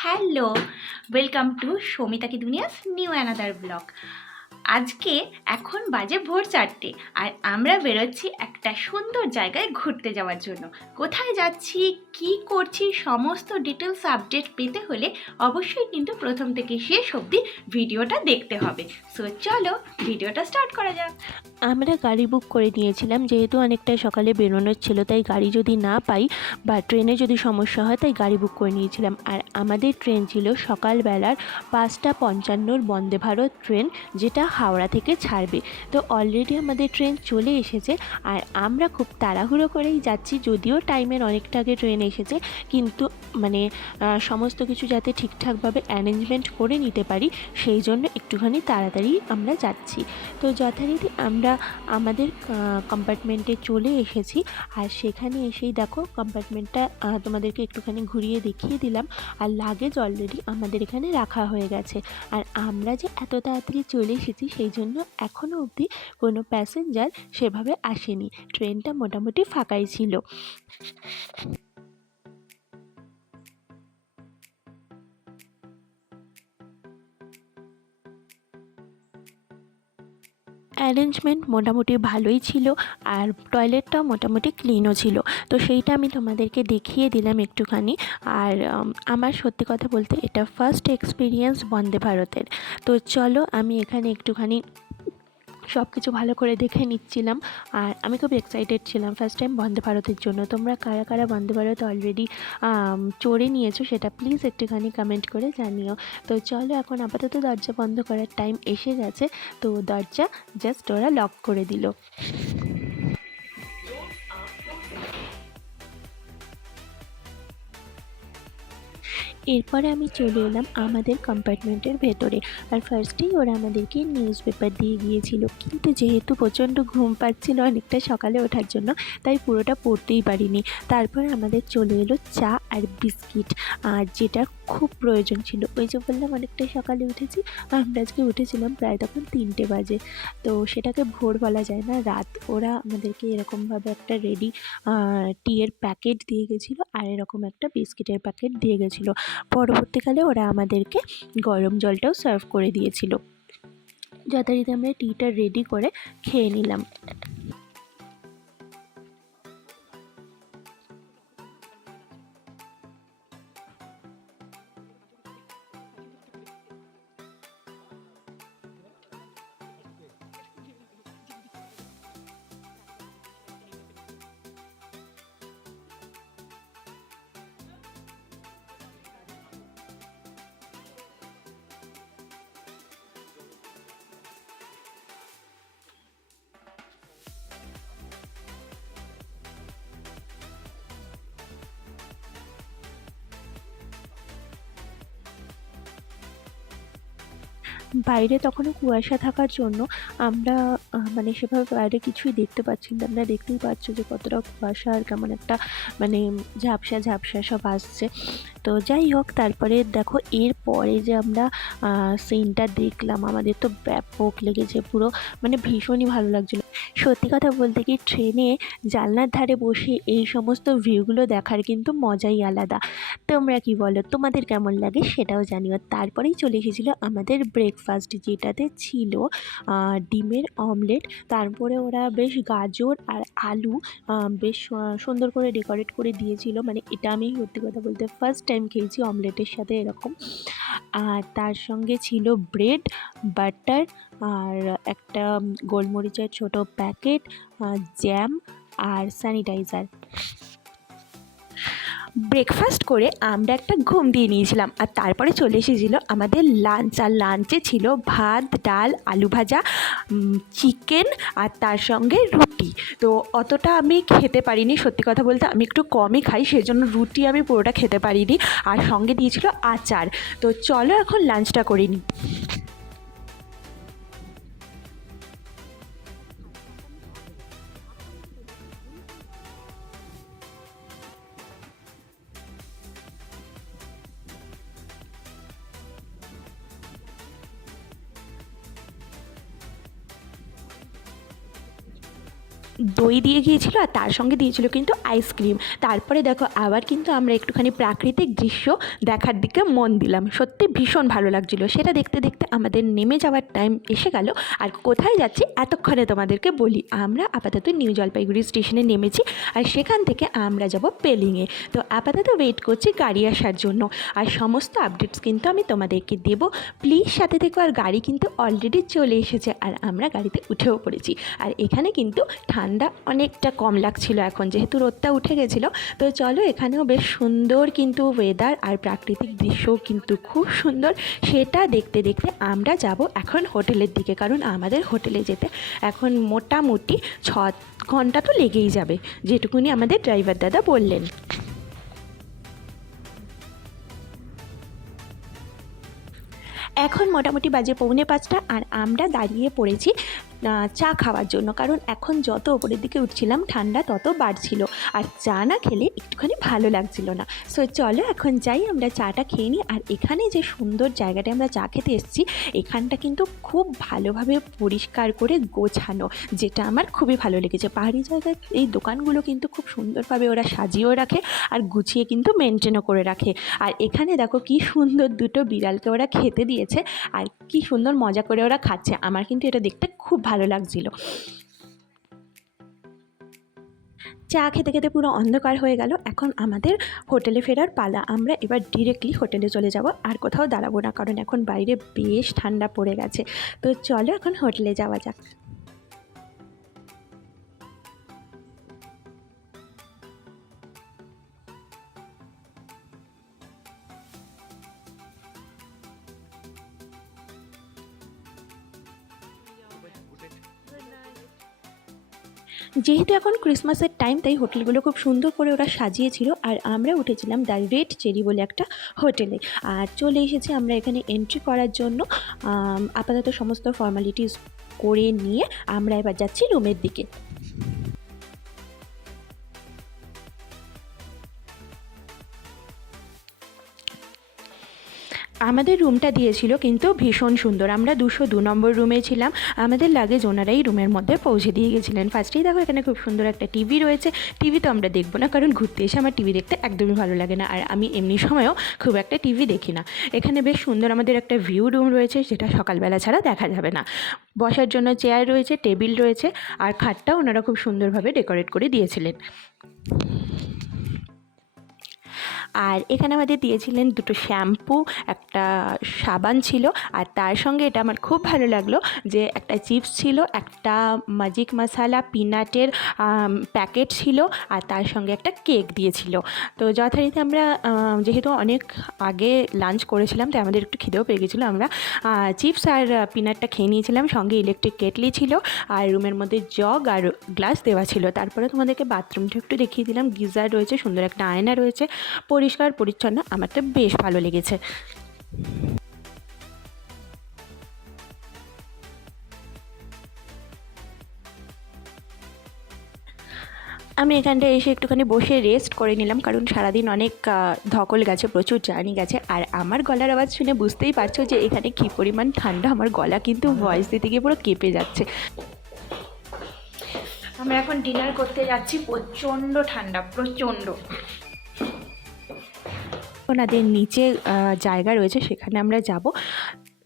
Hello, welcome to Soumita কি দুনিয়াস new another blog. আজকে এখন বাজে ভোর 4টে আর আমরা বেরোচ্ছি একটা সুন্দর জায়গায় ঘুরতে যাওয়ার জন্য। কোথায় যাচ্ছি, কি করছি, সমস্ত ডিটেলস আপডেট পেতে হলে অবশ্যই কিন্তু প্রথম থেকে শেষ অবধি ভিডিওটা দেখতে হবে। সো চলো ভিডিওটা স্টার্ট করা যাক। আমরা গাড়ি বুক করে নিয়েছিলাম, যেহেতু অনেকটা সকালে বেরোনোর ছিল, তাই গাড়ি যদি না পাই বা ট্রেনে যদি সমস্যা হয় তাই গাড়ি বুক করে নিয়েছিলাম। আর আমাদের ট্রেন ছিল সকালবেলার 5:55 বন্দে ভারত ট্রেন, যেটা হাওড়া থেকে ছাড়বে। তো অলরেডি আমাদের ট্রেন চলে এসেছে আর আমরা খুব তাড়াহুড়ো করেই যাচ্ছি, যদিও টাইমের অনেকটা আগে ট্রেন এসেছে, কিন্তু সমস্ত কিছু যাতে ঠিকঠাকভাবে অ্যারেঞ্জমেন্ট করে নিতে পারি সেই জন্য একটুখানি তাড়াতাড়ি আমরা যাচ্ছি। তো যথারীতি আমরা আমাদের কম্পার্টমেন্টে চলে এসেছি। আর সেখানে এসেই দেখো কম্পার্টমেন্টটা তোমাদেরকে একটুখানি ঘুরিয়ে দেখিয়ে দিলাম। আর লাগেজ অলরেডি আমাদের এখানে রাখা হয়ে গেছে। আর আমরা যে এত তাড়াতাড়ি চলে এসেছি সেই জন্য এখনও অবধি কোনো প্যাসেঞ্জার সেভাবে আসেনি। ট্রেনটা মোটামুটি ফাঁকাই ছিল। অ্যারেঞ্জমেন্ট মোটামুটি ভালোই ছিল আর টয়লেটটাও মোটামুটি ক্লিনও ছিল। তো সেইটা আমি তোমাদেরকে দেখিয়ে দিলাম একটুখানি। আর আমার সত্যি কথা বলতে এটা ফার্স্ট এক্সপিরিয়েন্স বন্দে ভারতের। তো চলো আমি এখানে একটুখানি সব কিছু ভালো করে দেখে নিচ্ছিলাম। আর আমি খুব এক্সাইটেড ছিলাম ফার্স্ট টাইম বন্দে ভারতের জন্য। তোমরা কারা কারা বন্দে ভারত অলরেডি চড়ে নিয়েছো সেটা প্লিজ একটুখানি কমেন্ট করে জানিও। তো চলো এখন আপাতত দরজা বন্ধ করার টাইম এসে গেছে। তো দরজা জাস্ট ওরা লক করে দিল। এরপরে আমি চলে এলাম আমাদের কম্পার্টমেন্টের ভেতরে। আর ফার্স্টেই ওরা আমাদেরকে নিউজ পেপার দিয়ে গিয়েছিল, কিন্তু যেহেতু প্রচণ্ড ঘুম পাচ্ছিল অনেকটা সকালে ওঠার জন্য, তাই পুরোটা পড়তেই পারিনি। তারপরে আমাদের চলে এলো চা আর বিস্কিট, আর যেটা খুব প্রয়োজন ছিল। ওই যে বললাম অনেকটা সকালে উঠেছি, আমরা আজকে উঠেছিলাম প্রায় তখন 3টে বাজে। তো সেটাকে ভোর বলা যায় না, রাত। ওরা আমাদেরকে এরকমভাবে একটা রেডি টিয়ের প্যাকেট দিয়ে গেছিলো আর এরকম একটা বিস্কিটের প্যাকেট দিয়ে গেছিলো। পরবর্তীকালে ওরা আমাদেরকে গরম জলটাও সার্ভ করে দিয়েছিল। যথারীতি আমরা টিটা রেডি করে খেয়ে নিলাম। বাইরে তখনও কুয়াশা থাকার জন্য আমরা মানে সেভাবে বাইরে কিছুই দেখতে পাচ্ছিলাম না। দেখতেই পাচ্ছ যে কতটা কুয়াশা আর কেমন একটা মানে ঝাপসা ঝাপসা সব আসছে। তো যাই হোক, তারপরে দেখো এরপরে যে আমরা সিনটা দেখলাম, আমাদের তো ব্যাপক লেগেছে পুরো, মানে ভীষণই ভালো লাগছিলো। সত্যি কথা বলতে কি, ট্রেনে জানলার ধারে বসে এই সমস্ত ভিউগুলো দেখার কিন্তু মজাই আলাদা। তোমরা কি বলো, তোমাদের কেমন লাগে সেটাও জানিও। তারপরেই চলে এসেছিলো আমাদের ব্রেকফাস্ট, যেটাতে ছিল ডিমের অমলেট। তারপরে ওরা বেশ গাজর আর আলু বেশ সুন্দর করে ডেকোরেট করে দিয়েছিল। মানে এটা আমি সত্যি কথা বলতে ফার্স্ট টাইম খেয়েছি অমলেটের সাথে এরকম। আর তার সঙ্গে ছিল ব্রেড, বাটার, আর একটা গোলমরিচের ছোট প্যাকেট, জ্যাম আর স্যানিটাইজার। ব্রেকফাস্ট করে আমরা একটা ঘুম দিয়ে নিয়েছিলাম। আর তারপরে চলে এসেছিলো আমাদের লাঞ্চ। আর লাঞ্চে ছিল ভাত, ডাল, আলু ভাজা, চিকেন আর তার সঙ্গে রুটি। তো অতটা আমি খেতে পারিনি, সত্যি কথা বলতে আমি একটু কমই খাই, সেই জন্য রুটি আমি পুরোটা খেতে পারিনি। আর সঙ্গে দিয়েছিল আচার। তো চলো এখন লাঞ্চটা করে নিই। দই দিয়ে গিয়েছিলো আর তার সঙ্গে দিয়েছিল কিন্তু আইসক্রিম। তারপরে দেখো আবার কিন্তু আমরা একটুখানি প্রাকৃতিক দৃশ্য দেখার দিকে মন দিলাম। সত্যি ভীষণ ভালো লাগছিলো। সেটা দেখতে দেখতে আমাদের নেমে যাওয়ার টাইম এসে গেল। আর কোথায় যাচ্ছি এতক্ষণে তোমাদেরকে বলি। আমরা আপাতত নিউ জলপাইগুড়ি স্টেশনে নেমেছি আর সেখান থেকে আমরা যাব পেলিংয়ে। তো আপাতত ওয়েট করছি গাড়ি আসার জন্য। আর সমস্ত আপডেটস কিন্তু আমি তোমাদেরকে দেবো, প্লিজ সাথে থেকো। আর গাড়ি কিন্তু অলরেডি চলে এসেছে আর আমরা গাড়িতে উঠেও পড়েছি। আর এখানে কিন্তু ঠান্ডা অনেকটা কম লাগছিল এখন, যেহেতু রোদটা উঠে গেছিলো। তো চলো, এখানেও বেশ সুন্দর কিন্তু ওয়েদার আর প্রাকৃতিক দৃশ্যও কিন্তু খুব সুন্দর। সেটা দেখতে দেখতে আমরা যাব এখন হোটেলের দিকে, কারণ আমাদের হোটেলে যেতে এখন মোটামুটি 6 ঘন্টা তো লেগেই যাবে, যেটুকুনি আমাদের ড্রাইভার দাদা বললেন। এখন মোটামুটি বাজে 4:45 আর আমরা দাঁড়িয়ে পড়েছি চা খাওয়ার জন্য, কারণ এখন যত ওপরের দিকে উঠছিলাম ঠান্ডা তত বাড়ছিল আর চা না খেলে একটুখানি ভালো লাগছিল না। সো চলো এখন যাই, আমরা চাটা খেয়ে নিই। আর এখানে যে সুন্দর জায়গাটায় আমরা চা খেতে এসেছি, এখানটা কিন্তু খুব ভালোভাবে পরিষ্কার করে গোছানো, যেটা আমার খুবই ভালো লেগেছে। পাহাড়ি জায়গায় এই দোকানগুলো কিন্তু খুব সুন্দরভাবে ওরা সাজিয়েও রাখে আর গুছিয়ে কিন্তু মেনটেনও করে রাখে। আর এখানে দেখো কি সুন্দর দুটো বিড়ালকে ওরা খেতে দিয়েছে আর কি সুন্দর মজা করে ওরা খাচ্ছে। আমার কিন্তু এটা দেখতে খুব ভালো লাগছিল। চা খেতে খেতে পুরো অন্ধকার হয়ে গেল। এখন আমাদের হোটেলে ফেরার পালা। আমরা এবার ডিরেক্টলি হোটেলে চলে যাব, আর কোথাও দাঁড়াবো না, কারণ এখন বাইরে বেশ ঠান্ডা পড়ে গেছে। তো চলো এখন হোটেলে যাওয়া যাক। যেহেতু এখন ক্রিসমাসের টাইম, তাই হোটেলগুলো খুব সুন্দর করে ওরা সাজিয়েছিল। আর আমরা উঠেছিলাম দ্য রেড চেরি বলে একটা হোটেলে। আর চলে এসেছি আমরা এখানে এন্ট্রি করার জন্য। আপাতত সমস্ত ফর্মালিটিস করে নিয়ে আমরা এবার যাচ্ছি রুমের দিকে। আমাদের রুমটা দিয়েছিল কিন্তু ভীষণ সুন্দর। আমরা 202 নম্বর রুমে ছিলাম। আমাদের লাগেজ ওনারাই রুমের মধ্যে পৌঁছে দিয়ে গেছিলেন। ফার্স্টেই দেখো এখানে খুব সুন্দর একটা টিভি রয়েছে। টিভি তো আমরা দেখবো না, কারণ ঘুরতে এসে আমার টিভি দেখতে একদমই ভালো লাগে না, আর আমি এমনি সময়ও খুব একটা টিভি দেখি না। এখানে বেশ সুন্দর আমাদের একটা ভিউ রুম রয়েছে, যেটা সকালবেলা ছাড়া দেখা যাবে না। বসার জন্য চেয়ার রয়েছে, টেবিল রয়েছে, আর খাটটা ওনারা খুব সুন্দরভাবে ডেকোরেট করে দিয়েছিলেন। আর এখানে আমাদের দিয়েছিলেন দুটো শ্যাম্পু, একটা সাবান ছিল, আর তার সঙ্গে এটা আমার খুব ভালো লাগলো যে একটা চিপস ছিল, একটা ম্যাজিক মশালা পিনাটের প্যাকেট ছিল, আর তার সঙ্গে একটা কেক দিয়েছিল। তো যথারীতি আমরা যেহেতু অনেক আগে লাঞ্চ করেছিলাম, তাই আমাদের একটু খিদেও পেয়ে গেছিলো। আমরা চিপস আর পিনাটটা খেয়ে নিয়েছিলাম। সঙ্গে ইলেকট্রিক কেটলি ছিল, আর রুমের মধ্যে জগ আর গ্লাস দেওয়া ছিল। তারপরে তোমাদেরকে বাথরুমটা একটু দেখিয়ে দিলাম। গিজার রয়েছে, সুন্দর একটা আয়না রয়েছে, পরিষ্কার পরিচ্ছন্ন। আমার তো বেশ ভালো লেগেছে। আমি এখানটায় এসে একটুখানি বসে রেস্ট করে নিলাম, কারণ সারাদিন অনেক ধকল গেছে, প্রচুর জার্নি গেছে। আর আমার গলার আওয়াজ শুনে বুঝতেই পারছো যে এখানে কী পরিমাণ ঠান্ডা। আমার গলা কিন্তু ভয়েস দিতে গিয়ে পুরো কেঁপে যাচ্ছে। আমরা এখন ডিনার করতে যাচ্ছি। প্রচণ্ড ঠান্ডা, প্রচণ্ড। ওনাদের নিচে জায়গা রয়েছে, সেখানে আমরা যাব।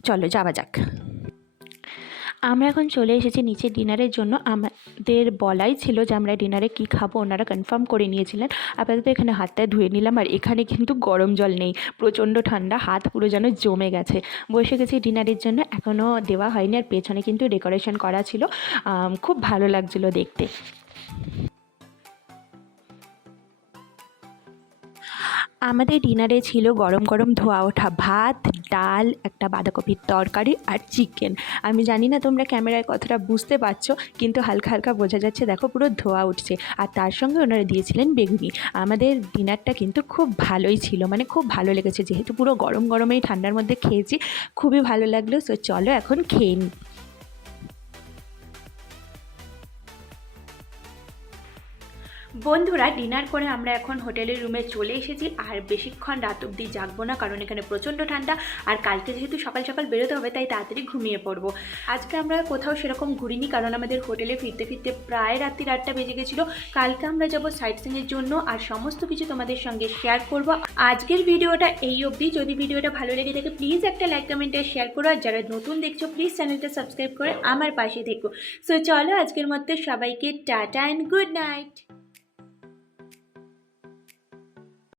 চলো যাওয়া যাক। আমরা এখন চলে এসেছি নিচে ডিনারের জন্য। আমাদের বলাই ছিল যে আমরা ডিনারে কী খাবো, ওনারা কনফার্ম করে নিয়েছিলেন। আপাতত এখানে হাতটা ধুয়ে নিলাম। আর এখানে কিন্তু গরম জল নেই, প্রচণ্ড ঠান্ডা, হাত পুরো যেন জমে গেছে। বসে গেছি ডিনারের জন্য, এখনও দেওয়া হয়নি। আর পেছনে কিন্তু ডেকোরেশন করা ছিল, খুব ভালো লাগছিলো দেখতে। আমাদের ডিনারে ছিল গরম গরম ধোয়া ওঠা ভাত, ডাল, একটা বাঁধাকপির তরকারি আর চিকেন। আমি জানি না তোমরা ক্যামেরায় কতটা বুঝতে পারছো, কিন্তু হালকা হালকা বোঝা যাচ্ছে। দেখো পুরো ধোয়া উঠছে। আর তার সঙ্গে ওনারা দিয়েছিলেন বেগুনি। আমাদের ডিনারটা কিন্তু খুব ভালোই ছিল, মানে খুব ভালো লেগেছে। যেহেতু পুরো গরম গরমেই ঠান্ডার মধ্যে খেয়েছি, খুবই ভালো লাগলো। সো চলো এখন খেয়ে নিই। বন্ধুরা, ডিনার করে আমরা এখন হোটেলের রুমে চলে এসেছি। আর বেশিক্ষণ রাত অবধি জাগবো না, কারণ এখানে প্রচণ্ড ঠান্ডা। আর কালকে যেহেতু সকাল সকাল বেরোতে হবে, তাই তাড়াতাড়ি ঘুমিয়ে পড়বো। আজকে আমরা কোথাও সেরকম ঘুরিনি, কারণ আমাদের হোটেলে ফিরতে ফিরতে প্রায় রাত্রি 8টা বেজে গেছিলো। কালকে আমরা যাবো সাইট সিইংয়ের জন্য, আর সমস্ত কিছু তোমাদের সঙ্গে শেয়ার করব। আজকের ভিডিওটা এই অবধি। যদি ভিডিওটা ভালো লেগে থাকে প্লিজ একটা লাইক, কমেন্ট আর শেয়ার করো। আর যারা নতুন দেখছো প্লিজ চ্যানেলটা সাবস্ক্রাইব করে আমার পাশে থেকো। সো চলো, আজকের মধ্যে সবাইকে টাটা অ্যান্ড গুড নাইট।